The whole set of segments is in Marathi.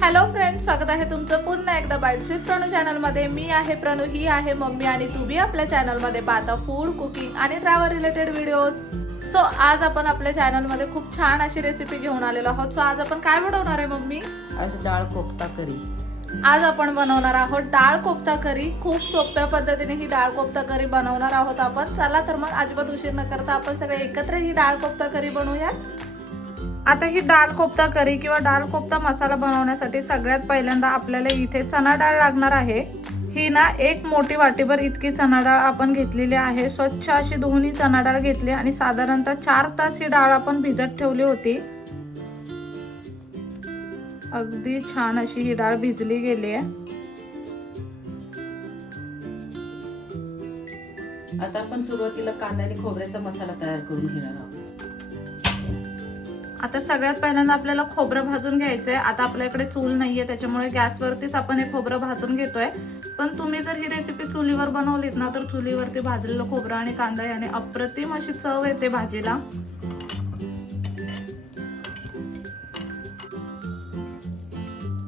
हॅलो फ्रेंड स्वागत आहे तुमचं पुन्हा एकदा बाईट्स विथ प्रणू चॅनलमध्ये. मी आहे प्रणू ही आहे मम्मी आणि तुम्ही आपल्या चॅनलमध्ये पाहता फूड कुकिंग आणि ट्रॅव्हल रिलेटेड व्हिडिओज सो आज आपण आपल्या चॅनलमध्ये खूप छान अशी रेसिपी घेऊन आलेलो आहोत. सो आज आपण काय बनवणार आहे मम्मी? आज डाळ कोफ्ता करी. आज आपण बनवणार आहोत डाळ कोफ्ता करी. खूप सोप्या पद्धतीने ही डाळ कोफ्ता करी बनवणार आहोत आपण. चला तर मग अजिबात उशीर न करता आपण सगळे एकत्र ही डाळ कोफ्ता करी बनवूया आता ही डाळ कोफ्ता करी किंवा डाळ कोफ्ता मसाला बनवण्यासाठी सगळ्यात पहिल्यांदा आपल्याला इथे चणा डाळ लागणार आहे. ही ना एक मोठी वाटीभर इतकी चणा डाळ आपण घेतलेली आहे. स्वच्छ अशी दोन्ही चणा डाळ घेतली आणि साधारणतः चार तास ही डाळ आपण भिजत ठेवली होती. अगदी छान अशी ही डाळ भिजली गेली आहे. आता आपण सुरुवातीला कांदा आणि खोबऱ्याचा मसाला तयार करून घेणार आहोत. आता सगळ्यात पहिल्यांदा आपल्याला खोबरं भाजून घ्यायचंय. आता आपल्याकडे चूल नाहीये त्याच्यामुळे गॅसवरतीच आपण हे खोबरं भाजून घेतोय. पण तुम्ही जर ही रेसिपी चुलीवर बनवलीत ना तर चुलीवरती भाजलेलं खोबरं आणि कांदा याने अप्रतिम अशी चव येते भाजीला.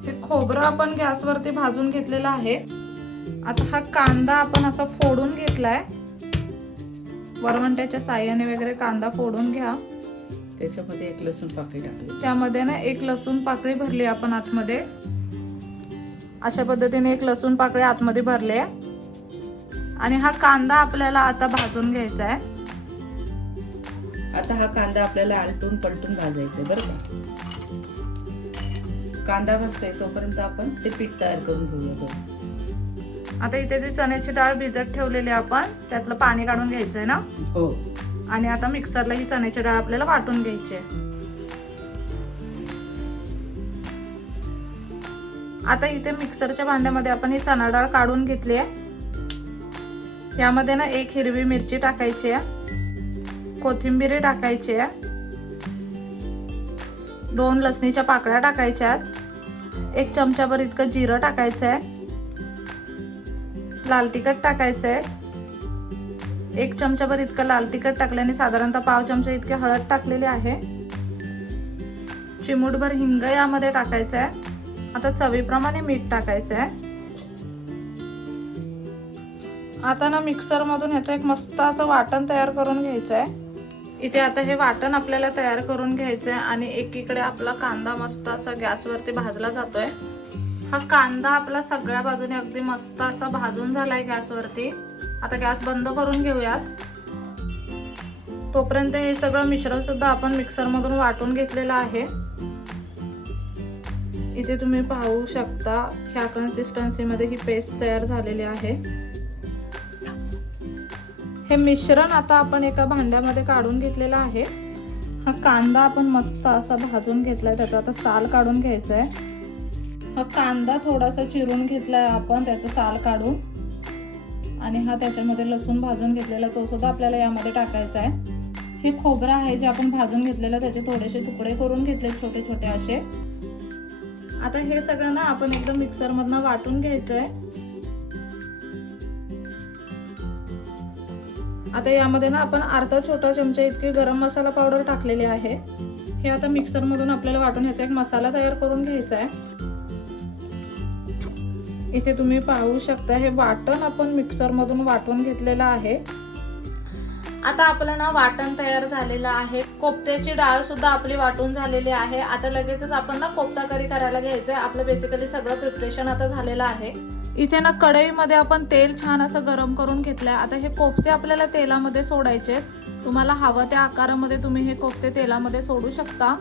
हे खोबरं आपण गॅसवरती भाजून घेतलेलं आहे. आता हा कांदा आपण असा फोडून घेतलाय. वरवंट्याच्या साह्याने वगैरे कांदा फोडून घ्या. त्याच्यामध्ये एक लसूण पाकळी टाकली. त्यामध्ये ना एक लसूण पाकळी भरली आपण आतमध्ये. अशा पद्धतीने एक लसूण पाकळी आतमध्ये भरली आहे. आणि हा कांदा आपल्याला आता भाजून घ्यायचा आहे. आता हा कांदा आपल्याला आलटून पलटून भाजायचा बरं का? कांदा भाजतोय तोपर्यंत आपण ते पीठ तयार करून घेऊया आता इथे जी चण्याची डाळ भिजत ठेवलेली आहे आपण त्यातलं पाणी काढून घ्यायचंय ना? हो. आणि आता मिक्सरला ही चण्याची डाळ आपल्याला वाटून घ्यायची आहे. आता इथे मिक्सरच्या भांड्यामध्ये आपण ही चणा डाळ काढून घेतली आहे. यामध्ये ना एक हिरवी मिरची टाकायची आहे. कोथिंबीरी टाकायची आहे. दोन लसणीच्या पाकळ्या टाकायच्या आहेत. एक चमचाभर इतकं जिरं टाकायचं आहे. लाल तिखट टाकायचं आहे. एक चमचाभर इतकं लाल तिखट टाकल्याने साधारणतः पाव चमचा इतके हळद टाकलेली आहे. चिमूटभर हिंग यामध्ये टाकायचं आहे आता चवीप्रमाणे मीठ टाकायचं आहे आता ना मिक्सरमधून ह्याचं एक मस्त असं वाटण तयार करून घ्यायचं आहे इथे आता हे वाटण आपल्याला तयार करून घ्यायचं आहे आणि एकीकडे आपला कांदा मस्त असा गॅसवरती भाजला जातोय. हा कांदा आपला सगळ्या बाजूने अगदी मस्त असा भाजून झालाय गॅसवरती. आता गॅस बंद करून घेऊयात. तोपर्यंत हे सगळं मिश्रण सुद्धा आपण मिक्सरमधून वाटून घेतलेलं आहे. इथे तुम्ही पाहू शकता ह्या कन्सिस्टन्सीमध्ये ही पेस्ट तयार झालेली आहे. हे मिश्रण आता आपण एका भांड्यामध्ये काढून घेतलेलं आहे. हा कांदा आपण मस्त असा भाजून घेतलाय त्याचा आता साल काढून घ्यायचा आहे हा कांदा थोडासा चिरून घेतलाय आपण त्याचं साल काढून. आणि हा त्याच्यामध्ये लसूण भाजून घेतलेला तो सुद्धा आपल्याला यामध्ये टाकायचा आहे. हे खोबरं आहे जे आपण भाजून घेतलेलं त्याचे थोडेसे तुकडे करून घेतले छोटे छोटे असे. आता हे सगळं ना आपण एकदम मिक्सर मधनं वाटून घ्यायचंय. आता यामध्ये ना आपण अर्धा छोटा चमचा इतकी गरम मसाला पावडर टाकलेली आहे. हे आता मिक्सरमधून आपल्याला वाटून ह्याचा एक मसाला तयार करून घ्यायचा आहे. इथे तुम्ही पाहू शकता हे वाटण आपण मिक्सरमधून वाटून घेतलेलं आहे. आता आपलं ना वाटण तयार झालेलं आहे. कोफ्त्याची डाळ सुद्धा आपली वाटून झालेली आहे. आता लगेचच आपण ना कोफ्ता करी करायला घ्यायचंय. आपलं बेसिकली सगळं प्रिपरेशन आता झालेलं आहे. इथे ना कढईमध्ये आपण तेल छान असं गरम करून घेतलंय. आता हे कोफ्ते आपल्याला तेलामध्ये सोडायचे तुम्हाला हवं त्या आकारामध्ये तुम्ही हे कोफ्ते तेलामध्ये सोडू शकता.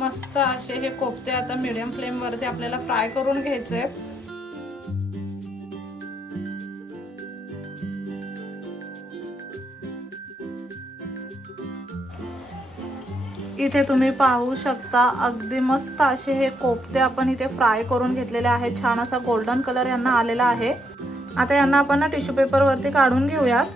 मस्त असे हे कोफ्ते आता मीडियम फ्लेम वरती आपल्याला फ्राय करून घ्यायचे इथे तुम्ही पाहू शकता अगदी मस्त असे हे कोफ्ते आपण इथे फ्राय करून घेतलेले आहेत. छान असा गोल्डन कलर यांना आलेला आहे. आता यांना आपण ना टिश्यू पेपर वरती काढून घेऊयात.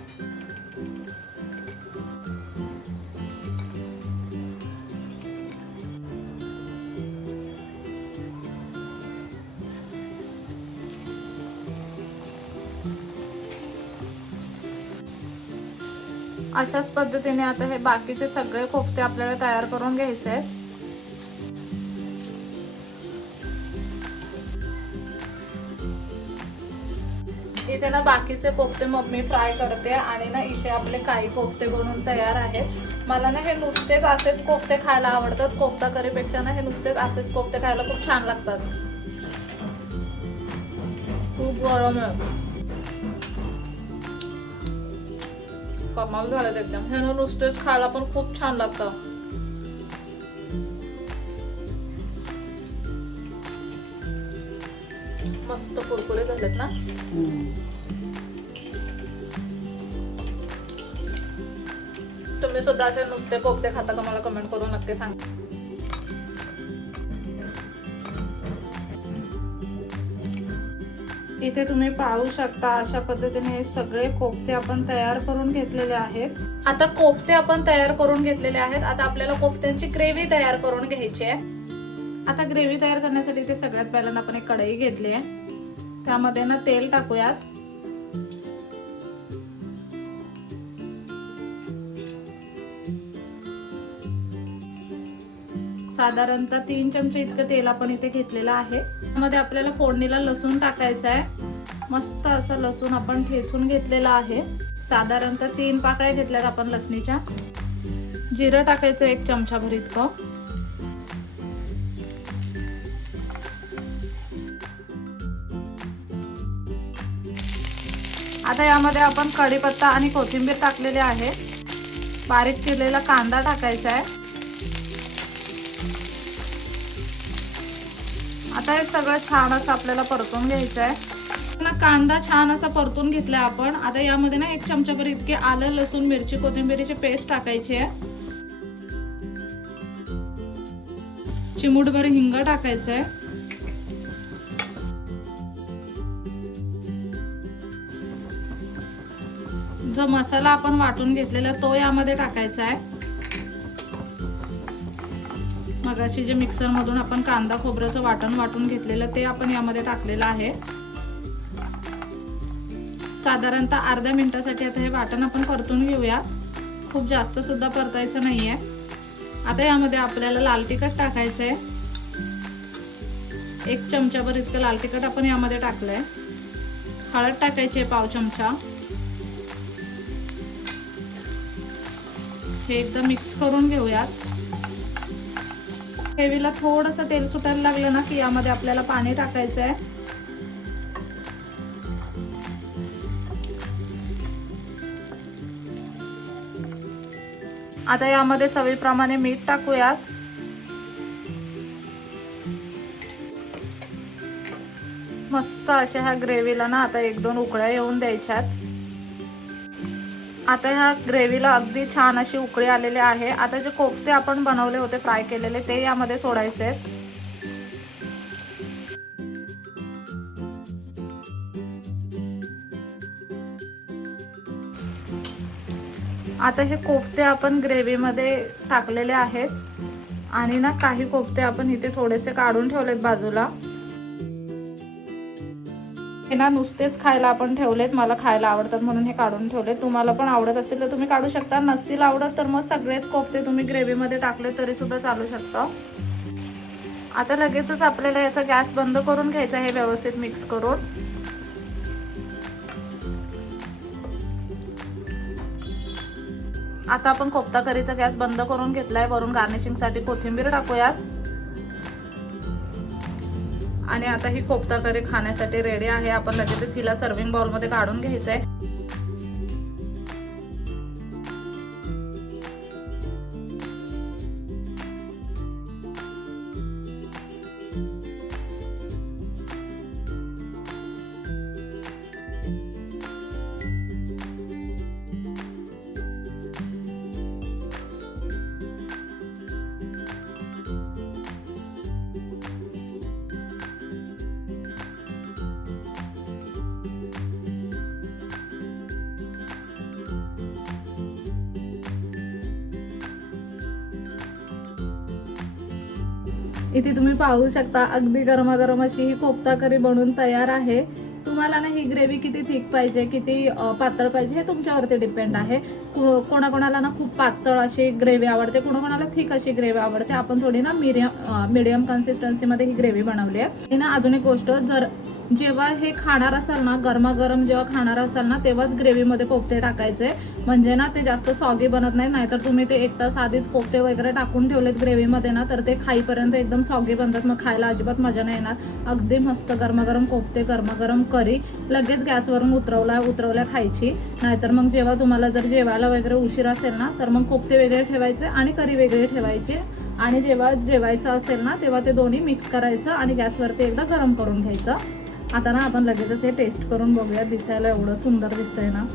अशाच पद्धतीने आता हे बाकीचे सगळे कोफ्ते आपल्याला तयार करून घ्यायचे आहेत. इथे ना बाकीचे कोफ्ते मम्मी फ्राय करते आणि ना इथे आपले काही कोफ्ते बनवून तयार आहेत. मला ना हे नुसतेच असेच कोफ्ते खायला आवडतात. कोफ्ता करीपेक्षा ना हे नुसतेच असेच कोफ्ते खायला खूप छान लागतात. खूप गरम आहे. कमाल झालं एकदम हे ना नुसतेच खायला पण खूप छान लागतं. मस्त कुरकुरे झालेत ना? तुम्ही सुद्धा असे नुसते पोपते खाता का मला कमेंट करून नक्की सांगा. इथे तुम्ही पाळू शकता अशा पद्धतीने सगळे कोफ्ते आपण तयार करून घेतलेले आहेत. आता कोफ्ते आपण तयार करून घेतलेले आहेत. आता आपल्याला कोफ्त्यांची ग्रेव्ही तयार करून घ्यायची आहे. आता ग्रेव्ही तयार करण्यासाठी इथे सगळ्यात पहिल्यांदा आपण एक कढई घेतली आहे. त्यामध्ये ना तेल टाकूयात. साधारणतः तीन चमचे इतकं तेल आपण इथे घेतलेलं आहे. त्यामध्ये आपल्याला फोडणीला लसूण टाकायचं आहे. मस्त असं लसूण आपण ठेचून घेतलेलं आहे. साधारणतः तीन पाकळ्या घेतल्यात आपण लसणीच्या. जिरं टाकायचं एक चमचाभर इतकं. आता यामध्ये आपण कढीपत्ता आणि कोथिंबीर टाकलेले आहे. बारीक चिरलेला कांदा टाकायचा आहे. आता हे सगळं छान असं आपल्याला परतून घ्यायचं आहे ना कांदा छान असा परतून घेतलाय आपण. आता यामध्ये ना एक चमचाभर इतके आलं लसूण मिरची कोथिंबीरीची पेस्ट टाकायची आहे. चिमूटभर हिंग टाकायचं आहे जो मसाला आपण वाटून घेतलेला तो यामध्ये टाकायचा आहे मगाशी जे मिक्सरमधून आपण कांदा खोबऱ्याचं वाटण वाटून घेतलेलं ते आपण यामध्ये टाकलेलं आहे. साधारणतः अर्ध्या मिनिटासाठी आता हे वाटण आपण परतून घेऊया खूप जास्त सुद्धा परतायचं नाहीये. आता यामध्ये आपल्याला लाल तिखट टाकायचं आहे एक चमचाभर इतकं लाल तिखट आपण यामध्ये टाकलंय. हळद टाकायची आहे पाव चमचा. हे एकदम मिक्स करून घेऊयात. ग्रेव्हीला थोडंसं तेल सुटायला लागलं ना की यामध्ये आपल्याला पाणी टाकायचं आहे आता यामध्ये चवीप्रमाणे मीठ टाकूयात. मस्त अशा ह्या ग्रेव्हीला ना आता एक दोन उकळ्या येऊन द्यायच्यात. आता ह्या ग्रेव्हीला अगदी छान अशी उकळी आलेली आहे. आता जे कोफ्ते आपण बनवले होते फ्राय केलेले ते यामध्ये सोडायचे आहेत. आता हे कोफ्ते आपण ग्रेव्हीमध्ये टाकलेले आहेत. आणि ना काही कोफ्ते आपण इथे थोडेसे काढून ठेवलेत बाजूला. हे ना नुसतेच खायला आपण ठेवलेत मला खायला आवडतात म्हणून हे काढून ठेवले तुम्हाला पण आवडत असेल तर तुम्ही काढू शकता. नसतील आवडत तर मग सगळेच कोफ्ते तुम्ही ग्रेव्हीमध्ये टाकले तरी सुद्धा चालू शकता. आता लगेचच आपल्याला याचा गॅस बंद करून घ्यायचा हे व्यवस्थित मिक्स करून. आता आपण कोफ्ता करीचा गॅस बंद करून घेतलाय. वरून गार्निशिंगसाठी कोथिंबीर टाकूयात. आणि आता ही कोफ्ता करी खाण्यासाठी रेडी आहे. आपण लगेचच हिला सर्विंग बाउलमध्ये काढून घ्यायचं आहे इथे तुम्ही पाहू शकता अगदी गरमागरम अशी ही कोफ्ता करी बनवून तयार आहे. तुम्हाला ना ही ग्रेव्ही किती थिक पाहिजे किती पातळ पाहिजे हे तुमच्यावरती डिपेंड आहे. को- कोणाकोणाला ना खूप पातळ अशी ग्रेव्ही आवडते कोणाकोणाला थिक अशी ग्रेव्ही आवडते. आपण थोडी ना मिडियम मिडियम कन्सिस्टन्सीमध्ये ही ग्रेव्ही बनवली आहे. ना अजून एक गोष्ट जर जेव्हा हे खाणार असाल ना गरमागरम जेव्हा खाणार असाल ना तेव्हाच ग्रेव्हीमध्ये कोफ्ते टाकायचे. म्हणजे ना ते जास्त सॉगी बनत नाही नाहीतर तुम्ही ते एक तास आधीच कोफ्ते वगैरे टाकून ठेवलेत ग्रेव्हीमध्ये ना तर ते खाईपर्यंत एकदम सॉगी बनतात. मग खायला अजिबात मजा नाही येणार. अगदी मस्त गरमागरम कोफ्ते गरमागरम करी. लगेच गॅसवरून उतरवला उतरवल्या खायची. नाहीतर मग जेव्हा तुम्हाला जर जेवायला वगैरे उशीर असेल ना तर मग कोफ्ते वेगळे ठेवायचे आणि करी वेगळे ठेवायचे. आणि जेव्हा जेवायचं असेल ना तेव्हा ते दोन्ही मिक्स करायचं आणि गॅसवरती एकदा गरम करून घ्यायचं. आता ना आपण लगेचच हे टेस्ट करून बघूया. दिसायला एवढं सुंदर दिसतंय ना.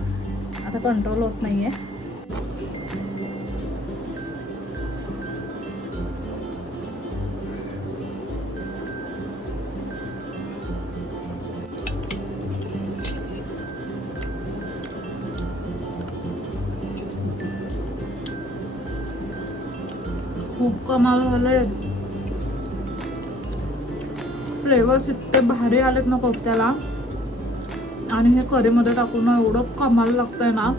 आता कंट्रोल होत नाहीये. खूप कमाल झालंय. फ्लेवर्स इतके भारी आलेत ना कोफ्त्याला आणि हे करीमध्ये टाकून ना एवढं कमाल लागतंय ना.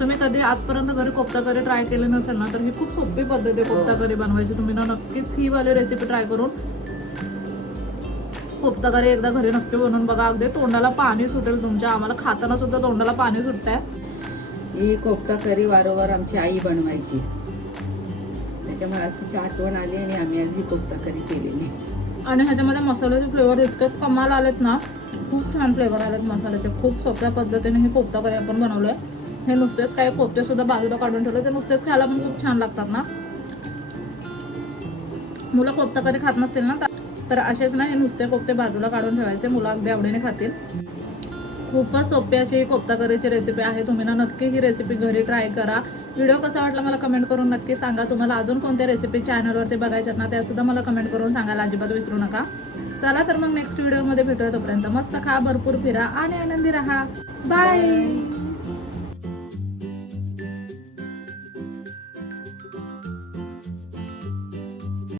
तुम्ही कधी आजपर्यंत घरी कोफ्ता करी ट्राय केले नसेल ना तर ही खूप सोपी पद्धत आहे कोफ्ता करी बनवायची. तुम्ही ना नक्कीच ही वाली रेसिपी ट्राय करून कोफ्ता करी एकदा घरी नक्की बनवून बघा. अगदी तोंडाला पाणी सुटेल तुमच्या. आम्हाला खाताना सुद्धा तोंडाला पाणी सुटतंय. ही कोफ्ता करी वारंवार आमची आई बनवायची. त्याच्यामुळे आज तिची आठवण आली आणि आम्ही आज ही कोफ्ता करी केलेली. आणि ह्याच्यामध्ये मसाल्याचे फ्लेवर इतके कमाल आलेत ना खूप छान फ्लेवर आलेत मसाल्याचे खूप सोप्या पद्धतीने हे कोफ्ता करी आपण बनवलंय. हे नुसतेच काही कोफ्ते सुद्धा बाजूला काढून ठेवले ते नुसतेच खायला पण खूप छान लागतात ना. मुलं कोफ्ता करी खात नसतील ना तर असेच ना हे नुसते कोफ्ते बाजूला काढून ठेवायचे मुलं अगदी आवडीने खातील. खूपच सोपी अशी कोफ्ता करीची रेसिपी आहे. तुम्ही ना नक्की ही रेसिपी घरी ट्राय करा. व्हिडिओ कसा वाटला मला कमेंट करून नक्की सांगा. तुम्हाला अजून कोणत्या रेसिपी चॅनलवरती बघायच्यात ना त्या सुद्धा मला कमेंट करून सांगायला अजिबात विसरू नका. चला तर मग नेक्स्ट व्हिडिओमध्ये भेटूया तोपर्यंत. मस्त खा भरपूर फिरा आणि आनंदी राहा. बाय